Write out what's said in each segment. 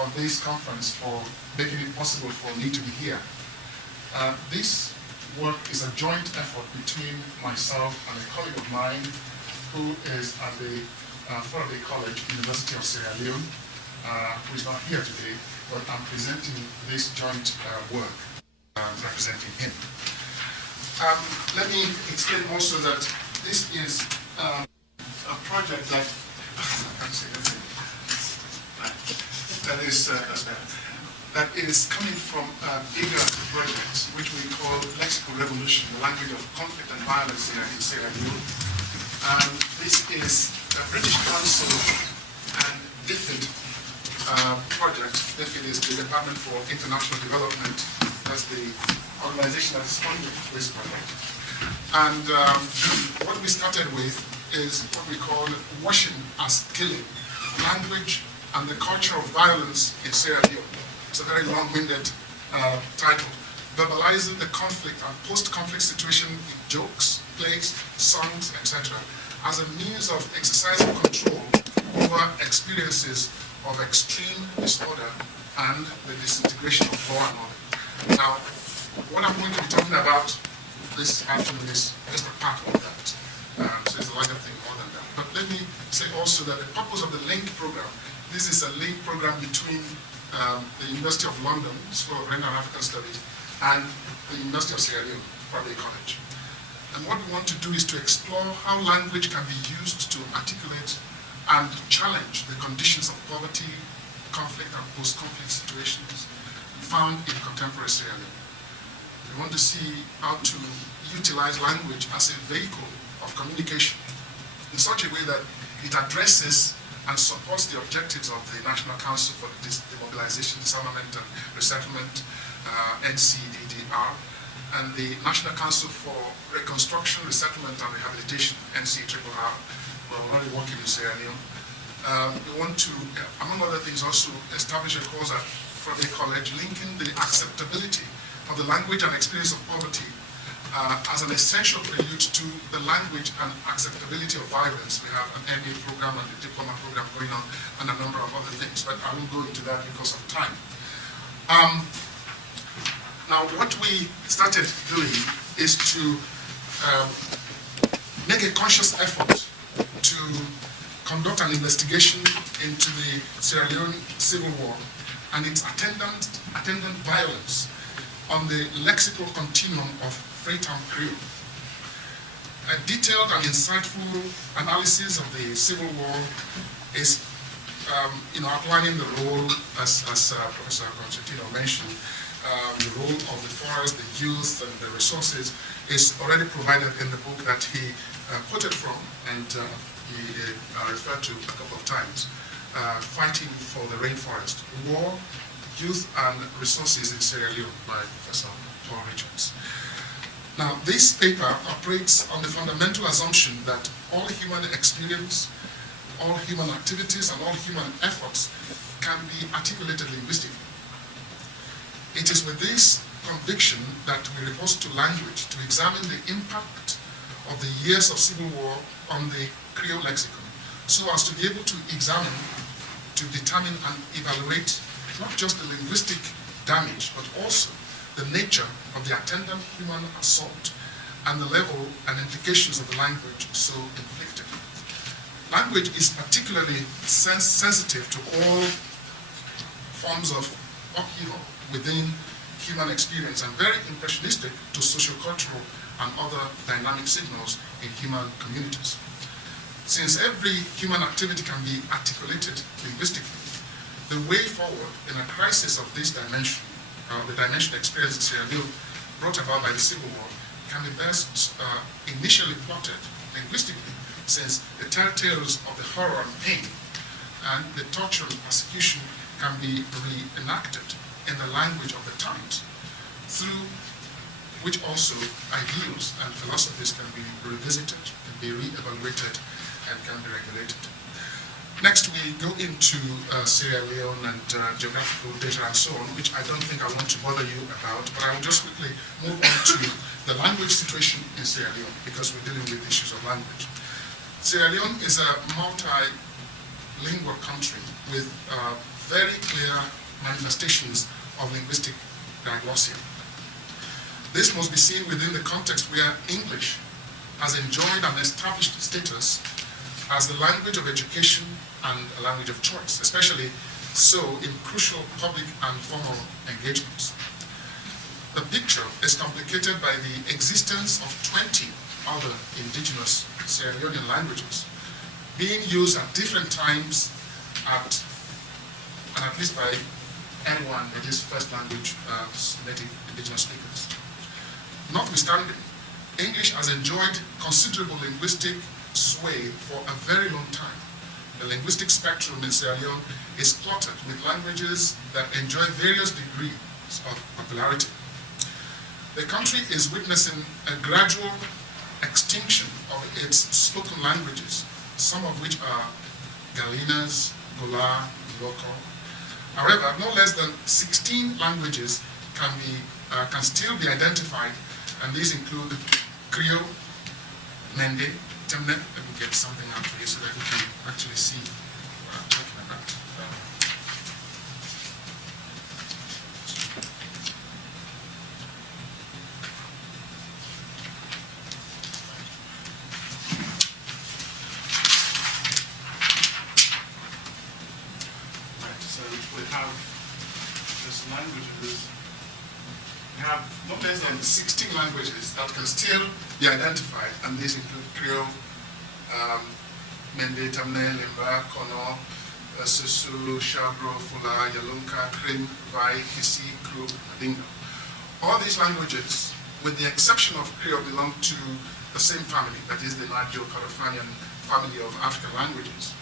of this conference for making it possible for me to be here. This work is a joint effort between myself and a colleague of mine who is at the Faraday College, University of Sierra Leone, who is not here today, but I'm presenting this joint work, representing him. Let me explain also that this is a project that that is coming from a bigger project which we call Lexical Revolution, the language of conflict and violence in Sierra Leone. And this is a British Council and DFID project. DFID is the Department for International Development. That's the organization that is funding this project. And what we started with is what we call washing as killing, language and the culture of violence in Sierra Leone. It's a very long-winded title. Verbalizing the conflict and post-conflict situation with jokes, plays, songs, etc. as a means of exercising control over experiences of extreme disorder and the disintegration of law and order. Now, what I'm going to be talking about this afternoon is just a part of that. So it's a larger thing more than that. But let me say also that the purpose of the LINK program, this is a LINK program between the University of London School of Oriental and African Studies and the University of Sierra Leone, Faraday College. And what we want to do is to explore how language can be used to articulate and challenge the conditions of poverty, conflict, and post-conflict situations found in contemporary Sierra Leone. We want to see how to utilize language as a vehicle of communication in such a way that it addresses and supports the objectives of the National Council for Demobilization, Disarmament, and Resettlement, NCDDR, and the National Council for Reconstruction, Resettlement, and Rehabilitation, NCRRR. We're already working in Sierra Leone. We want to, among other things, also establish a course at Faraday College linking the acceptability of the language and experience of poverty as an essential prelude to the language and acceptability of violence. We have an MA program and a diploma program going on and a number of other things, but I won't go into that because of time. Now, what we started doing is to make a conscious effort to conduct an investigation into the Sierra Leone Civil War and its attendant violence on the lexical continuum of freight and crew. A detailed and insightful analysis of the Civil War is outlining the role, as Professor Constantino mentioned, the role of the forest, the youth, and the resources is already provided in the book that he quoted from, and he referred to a couple of times, Fighting for the Rainforest, War, Youth, and Resources in Sierra Leone by Professor Paul Richards. Now, this paper operates on the fundamental assumption that all human experience, all human activities, and all human efforts can be articulated linguistically. It is with this conviction that we report to language to examine the impact of the years of civil war on the Creole lexicon, so as to be able to examine, to determine and evaluate not just the linguistic damage, but also the nature of the attendant human assault and the level and implications of the language so inflicted. Language is particularly sensitive to all forms of upheaval within human experience and very impressionistic to sociocultural and other dynamic signals in human communities. Since every human activity can be articulated linguistically, the way forward in a crisis of this dimension, the dimension experienced in Sierra Leone, brought about by the Civil War, can be best initially plotted linguistically, since the telltales of the horror and pain and the torture and persecution can be reenacted in the language of the times, through which also ideals and philosophies can be revisited, can be re-evaluated, and can be regulated. Next, we go into Sierra Leone and geographical data and so on, which I don't think I want to bother you about, but I will just quickly move on to the language situation in Sierra Leone, because we're dealing with issues of language. Sierra Leone is a multilingual country with very clear manifestations of linguistic diglossia. This must be seen within the context where English has enjoyed an established status as the language of education and a language of choice, especially so in crucial public and formal engagements. The picture is complicated by the existence of 20 other indigenous Sierra Leonean languages being used at different times and at least by anyone that is first language native indigenous speakers. Notwithstanding, English has enjoyed considerable linguistic sway for a very long time. The linguistic spectrum in Sierra Leone is cluttered with languages that enjoy various degrees of popularity. The country is witnessing a gradual extinction of its spoken languages, some of which are Galinas, Gola, Loco. However, no less than 16 languages can still be identified, and these include Creole, Mende, Temne. Let me get something out for you so that you can actually see what I'm talking about. So we have this languages. We have no less than 16 languages that can still be identified, and these include Creole, Mende, Tamne, Limba, Kono, Susu, Shabro, Fula, Yalunka, Krim, Vai, Kisi, Kru, Madinga. All these languages, with the exception of Creole, belong to the same family, that is the Niger-Cordofanian family of African languages.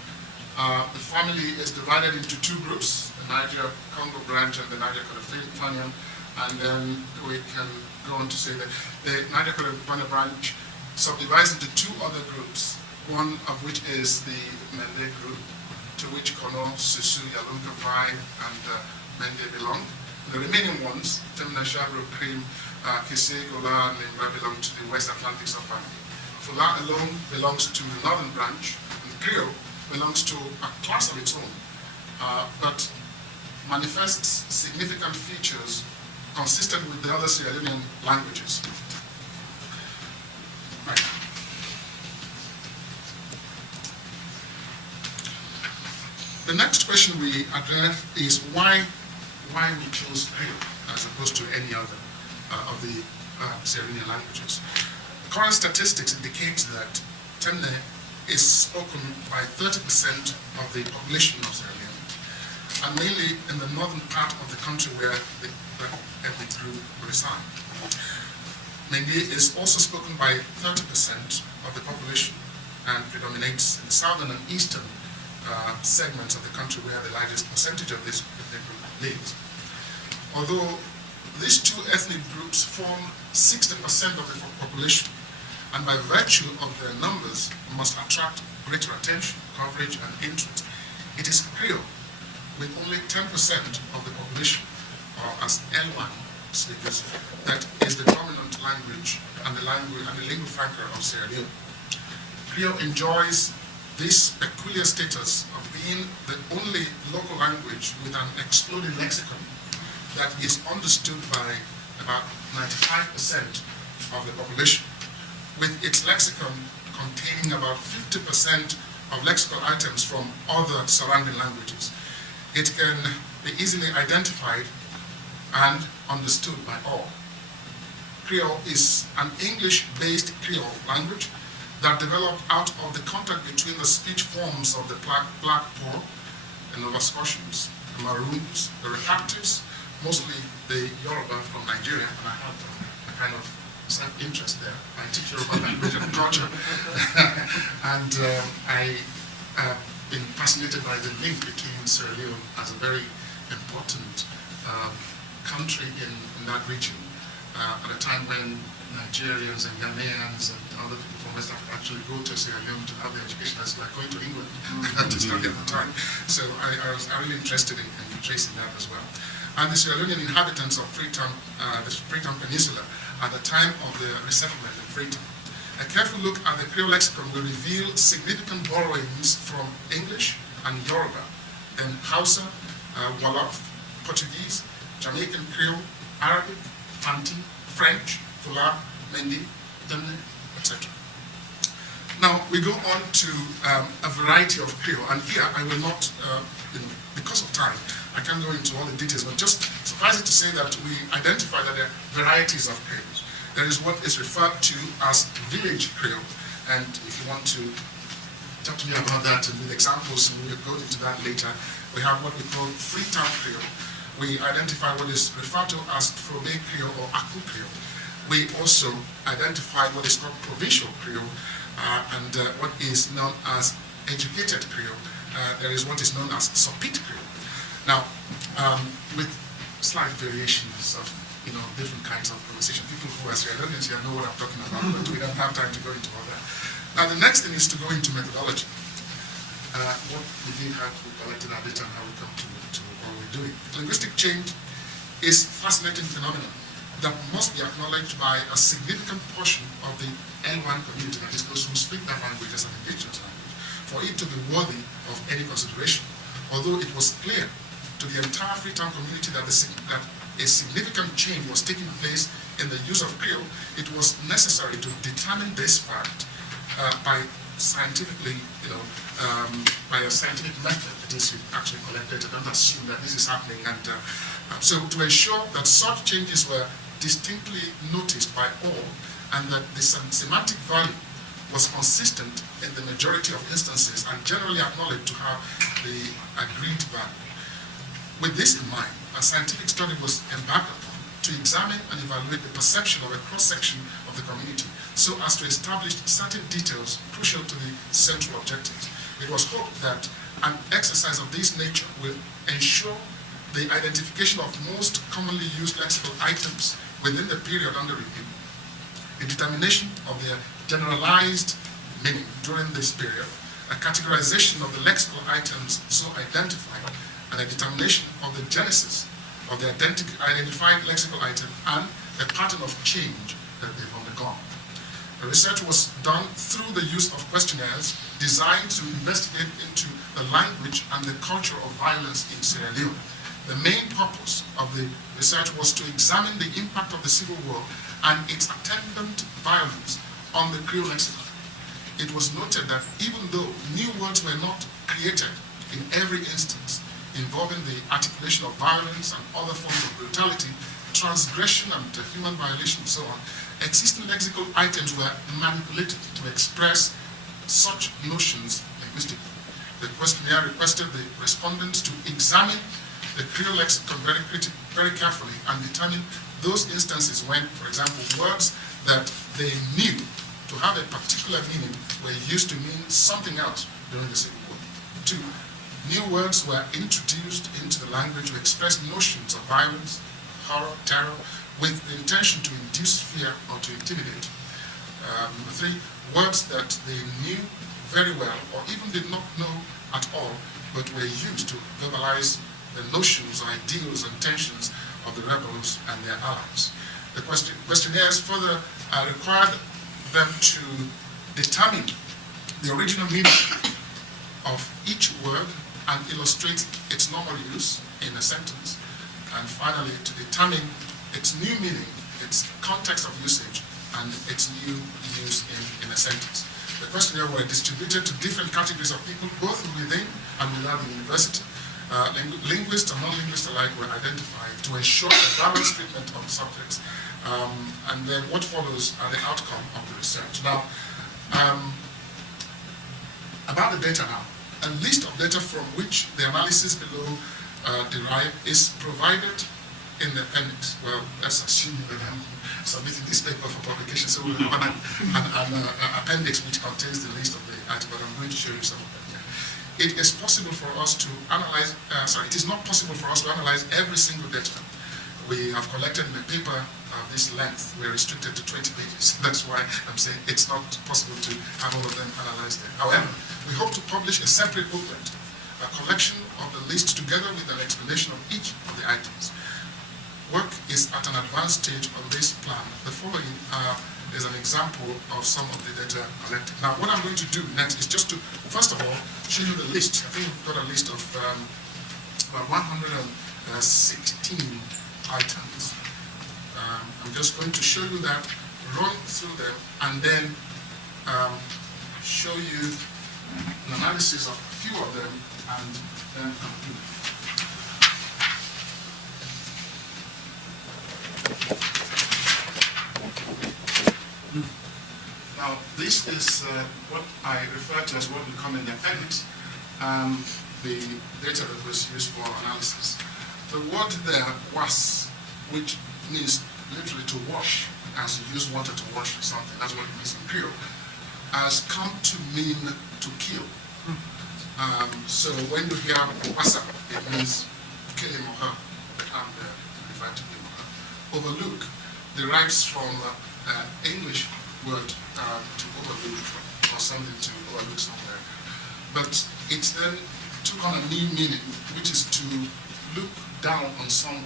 The family is divided into two groups, the Niger-Congo branch and the Niger-Cordofanian, and then we can go on to say that the Niger-Cordofanian branch subdivides into two other groups, one of which is the Mende group, to which Kono, Susu, Yalunka, Vai, and Mende belong. The remaining ones, Temna, Shabro, Krim, Kese, Gola, and Limba, belong to the West Atlantic subfamily. Fula alone belongs to the northern branch, and Creole belongs to a class of its own, but manifests significant features consistent with the other Sierra Leonean languages. Right. The next question we address is why we chose Creole as opposed to any other of the Sierra Leonean languages. Current statistics indicate that Temne is spoken by 30% of the population of Sierra Leone, and mainly in the northern part of the country where the ethnic group reside. Mende is also spoken by 30% of the population and predominates in the southern and eastern segments of the country where the largest percentage of this ethnic group lives. Although these two ethnic groups form 60% of the population, and by virtue of their numbers must attract greater attention, coverage, and interest, it is Creole, with only 10% of the population, or as L1 speakers, that is the dominant language and the lingua franca of Sierra Leone. Creole enjoys this peculiar status of being the only local language with an exploding lexicon that is understood by about 95% of the population, with its lexicon containing about 50% of lexical items from other surrounding languages. It can be easily identified and understood by all. Creole is an English-based Creole language that developed out of the contact between the speech forms of the Black Poor, the Nova Scotians, the Maroons, the Refractives, mostly the Yoruba from Nigeria, and I have a kind of self-interest there. I teach Yoruba language and culture, and I have been fascinated by the link between Sierra Leone as a very important country in that region at a time when Nigerians and Ghanaians and other people from West Africa actually go to Sierra Leone to have their education. That's like going to England to study at the time. So I was really interested in tracing that as well. And the Sierra Leonean inhabitants of Freetown, the Freetown Peninsula, at the time of the resettlement in Freetown. A careful look at the Creole lexicon will reveal significant borrowings from English and Yoruba, then Hausa, Wolof, Portuguese, Jamaican Creole, Arabic, Fanti, French, Fula, Mendi, Dene, etc. Now we go on to a variety of Creole, and here I will not, because of time, I can't go into all the details, but just suffice it to say that we identify that there are varieties of Creoles. There is what is referred to as village Creole, and if you want to talk to me about that and with examples, we will go into that later. We have what we call Freetown Creole. We identify what is referred to as Frobe Creole or Aku Creole. We also identify what is called provincial Creole and what is known as educated Creole. There is what is known as Sopit Creole. Now, with slight variations of different kinds of pronunciation, people who are Sierra Leoneans here know what I'm talking about, but we don't have time to go into all that. Now, the next thing is to go into methodology. What we did, how we collected our data, and how we come to what we're doing. Linguistic change is a fascinating phenomenon that must be acknowledged by a significant portion of the L1 community, that is those who speak that language as an indigenous language, for it to be worthy of any consideration. Although it was clear to the entire Freetown community that a significant change was taking place in the use of Creole, it was necessary to determine this fact by scientifically, by a scientific method. That is, you actually collect data. Don't assume that this is happening. And so, to ensure that such changes were distinctly noticed by all, and that the semantic value was consistent in the majority of instances and generally acknowledged to have the agreed value. With this in mind, a scientific study was embarked upon to examine and evaluate the perception of a cross-section of the community so as to establish certain details crucial to the central objectives. It was hoped that an exercise of this nature will ensure the identification of most commonly used lexical items within the period under review, the determination of their generalized meaning during this period, a categorization of the lexical items so identified, and a determination of the genesis of the identified lexical item and a pattern of change that they've undergone. The research was done through the use of questionnaires designed to investigate into the language and the culture of violence in Sierra Leone. The main purpose of the research was to examine the impact of the Civil War and its attendant violence on the Creole lexicon. It was noted that even though new words were not created in every instance involving the articulation of violence and other forms of brutality, transgression and human violation and so on, existing lexical items were manipulated to express such notions linguistically. The questionnaire requested the respondents to examine the Creole lexicon very carefully and determine those instances when, for example, words that they knew to have a particular meaning were used to mean something else during the Civil War. 2, new words were introduced into the language to express notions of violence, horror, terror, with the intention to induce fear or to intimidate. 3, words that they knew very well or even did not know at all, but were used to verbalize the notions or ideals and intentions of the rebels and their allies. The questionnaires further required them to determine the original meaning of each word and illustrate its normal use in a sentence. And finally, to determine its new meaning, its context of usage, and its new use in a sentence. The questionnaire were distributed to different categories of people, both within and without the university. Linguists and non-linguists alike were identified to ensure a balanced treatment of subjects. And then what follows are the outcome of the research. Now, about the data now. A list of data from which the analysis below derived is provided in the appendix. Well, let's assume that I'm submitting this paper for publication, so we'll have an appendix which contains the list of the items, but I'm going to show you some of them here. It is possible for us to analyze, it is not possible for us to analyze every single data we have collected in a paper of this length. We're restricted to 20 pages. That's why I'm saying it's not possible to have all of them analyzed there. However, we hope to publish a separate booklet, a collection of the list together with an explanation of each of the items. Work is at an advanced stage on this plan. The following is an example of some of the data collected. Now, what I'm going to do next is just to, first of all, show you the list. I think we've got a list of about 116 items. I'm just going to show you that, run through them, and then show you an analysis of a few of them, and then conclude. Now, this is what I refer to as what we call in the appendix, the data that was used for analysis. The word there, was, which means literally to wash, as you use water to wash something, that's what it means in Creole, has come to mean to kill. So when you hear wasa, it means kill him or her, and refer to him or her. Overlook derives from English word to overlook, or something to overlook somewhere. But it then took on a new meaning, which is to look down on someone.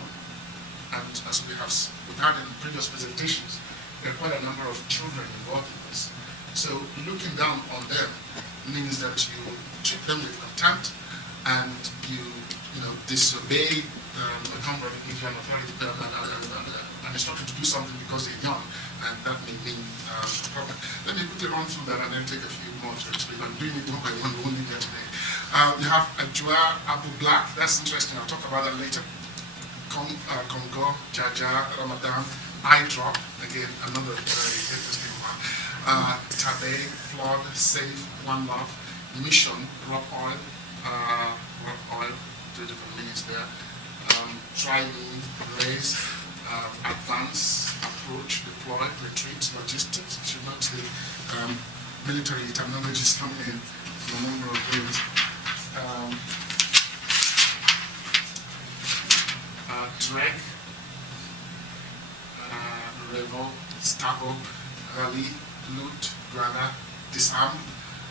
And as we've had in previous presentations, there are quite a number of children involved in this. So looking down on them means that you treat them with contempt, and you disobey the command of the Indian authority and instruct you to do something because they're young, and that may mean a problem. Let me quickly run through that and then take a few more to explain. I'm doing it one by one, we won't leave there today. You have Ajua Abu Black, that's interesting, I'll talk about that later. Congo, Jaja, Ramadan, Eye Drop, again, another very interesting one. Tabe, Flood, Safe, One Love, Mission, Rock Oil, two different meanings there. Try Me, Raise, Advance, Approach, Deploy, Retreat, Logistics. You should not say military terminologies coming in a number of ways. Drag, Revolt, Stabo, Rally, Loot, Grana, Disarm,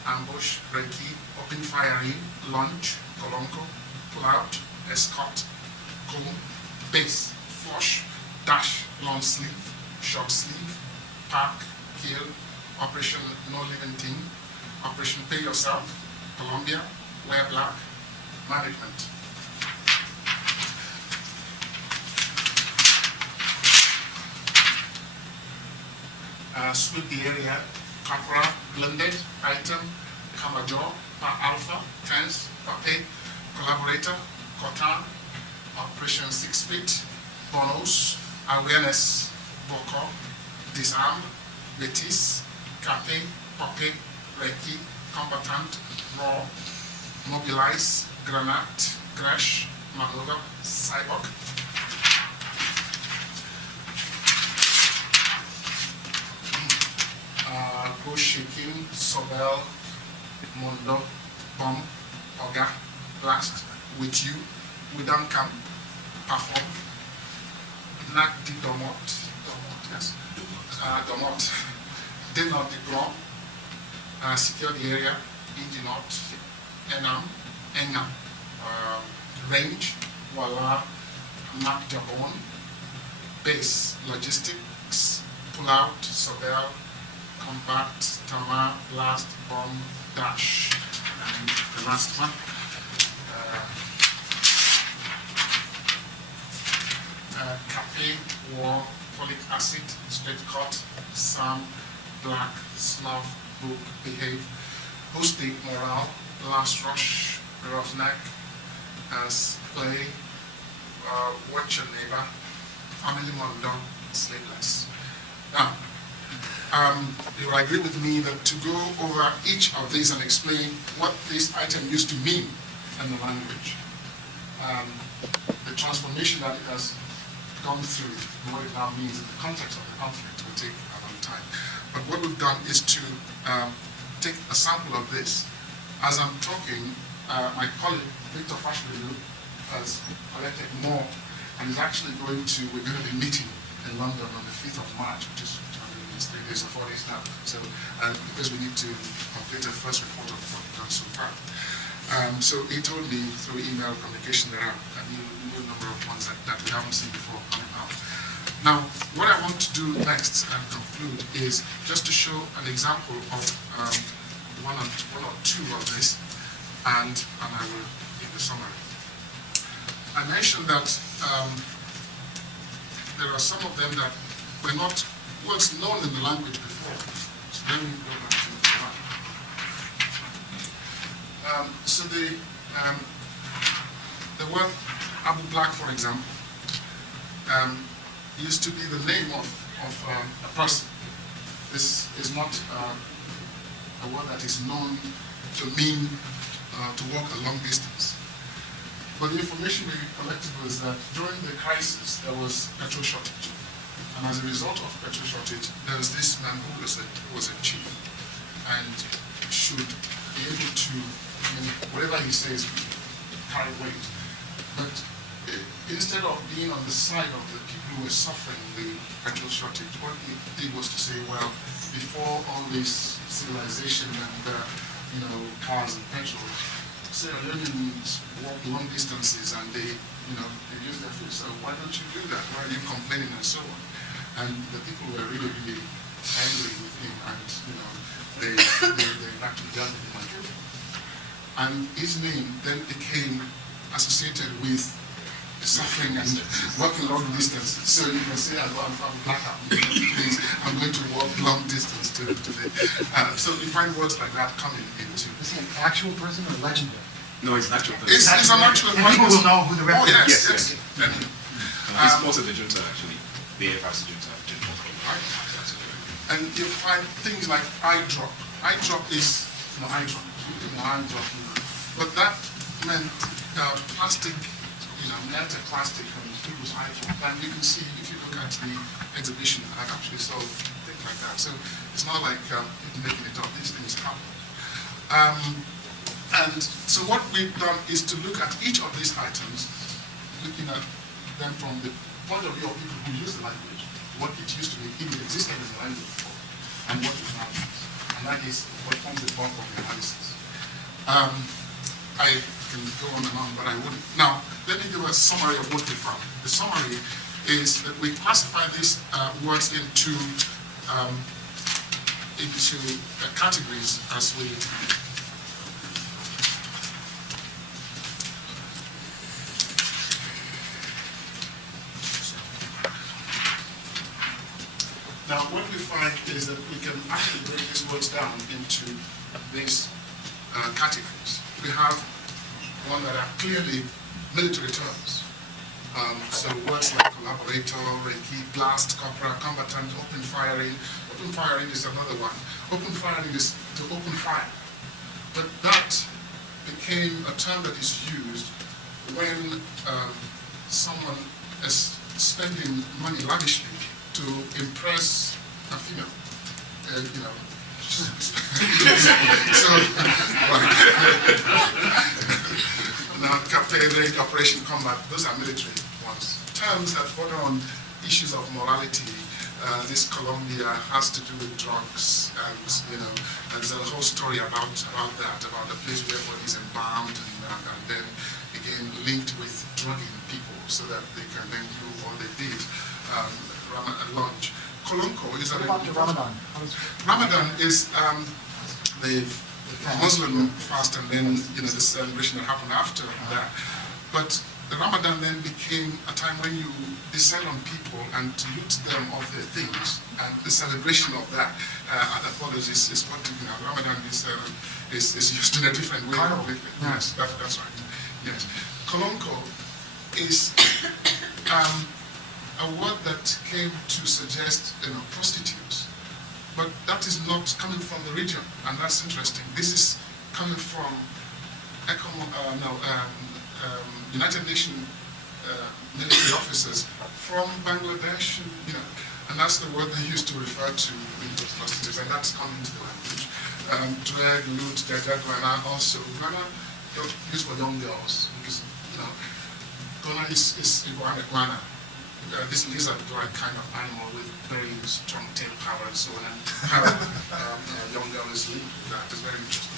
Ambush, Reiki, Open Firing, Launch, Colonco, Pull Out, Escort, Comb, Base, Flush, Dash, Long Sleeve, Short Sleeve, Park, Kill, Operation No Living Thing, Operation Pay Yourself, Colombia, Wear Black, Management. Sweep the area, Capra, Blended, Item, Kamajor, Alpha, Tense, Pape, Collaborator, Cotan, Operation 6 Feet, Bonos, Awareness, Boko, Disarm, Betis, Cape, Pape, Reiki, Combatant, Raw, Mobilize, Granat, Crash, Maneuver, Cyborg. Go Shaking, Sobel, Mondo, Bomb, Oga, Blast, With You, Without Camp, Perform, Nak di Domot, yes, Domot, Denot di Grom, Secure the Area, Indinot, Enam, Engam, Range, Wala, Nak Jabon, Base, Logistics, Pull Out, Sobel, Combat, Tama, Blast, Bomb, Dash, and the last one. Cafe, War, Folic Acid, Straight Cut, Sam, Black, Snuff, Book, Behave, Hosting, Morale, Last Rush, Roughneck, Play, Watch Your Neighbor, Family Mondo, Sleepless. Now, you will agree with me that to go over each of these and explain what this item used to mean in the language, the transformation that it has gone through, and what it now means in the context of the conflict will take a long time. But what we've done is to take a sample of this. As I'm talking, my colleague, Victor Fashbelu, has collected more and is actually we're going to be meeting in London on the 5th of March, which is 3 days or 4 days now. So, because we need to complete a first report of what we've done so far. So he told me through email communication there are a new number of ones that we haven't seen before coming out. Now, what I want to do next and conclude is just to show an example of one or two of this, and I will give the summary. I mentioned that there are some of them that were not words known in the language before. So let me go back to that. So the word Abu Black, for example, used to be the name of a person. This is not a word that is known to mean to walk a long distance. But the information we collected was that during the crisis, there was petrol shortage. And as a result of petrol shortage, there was this man who was a chief and should be able to, whatever he says, carry weight. But instead of being on the side of the people who were suffering the petrol shortage, what he did was to say, well, before all this civilization and cars and petrol, Sierra Leoneans walk long distances and they use their food. So why don't you do that? Why are you complaining and so on? And the people were really, really angry with him, and they actually dealt with him and killed him. And his name then became associated with suffering and walking long distances. So you can say, I'm black, means I'm going to walk long distance to the. So you find words like that coming into. Is he an actual person or legendary? No, it's an actual person. It's an actual person. People will know who the reference is. Yes. He's part of the junta, actually. The AFRC junta. And you find things like eye drop. Eye drop is eye drop. But that meant plastic, melted plastic from people's eye drop. And you can see, if you look at the exhibition, I actually saw things like that. So it's not like people making it up. These things happen. And so what we've done is to look at each of these items, looking at them from the point of view of people who use the language, what it used to be, if it existed in the language before, and what it now is. And that is what forms the bulk of the analysis. I can go on and on, but I wouldn't. Now, let me give a summary of what we found. The summary is that we classify these words into categories as we Now, what we find is that we can actually break these words down into these categories. We have one that are clearly military terms. So words like collaborator, Reiki, blast, corporal, combatant, open firing. Open firing is another one. Open firing is to open fire. But that became a term that is used when someone is spending money lavishly to impress a female, so, now Cafe, Operation Combat, those are military ones. Terms that border on issues of morality. This Colombia has to do with drugs, and there's a whole story about that, about the place where bodies embalmed, and then again linked with drugging people so that they can then do what they did. Lunch. Kolonko is What about the Ramadan? Ramadan is the Muslim fast, and then the celebration that happened after that. But the Ramadan then became a time when you descend on people and to loot them of their things, and the celebration of that that follows is what Ramadan is used in a different way. Carnival. Yes, that's right. Yes, Kolonko is a word that came to suggest prostitutes, but that is not coming from the region, and that's interesting. This is coming from United Nations military officers from Bangladesh, and that's the word they used to refer to those prostitutes, and that's coming to the language. Drag, loot, Gwana also. Gwana used for young girls because Gwana is Iguana. This lizard-like kind of animal with very strong tail power and so on, and how young girls live with that is very interesting.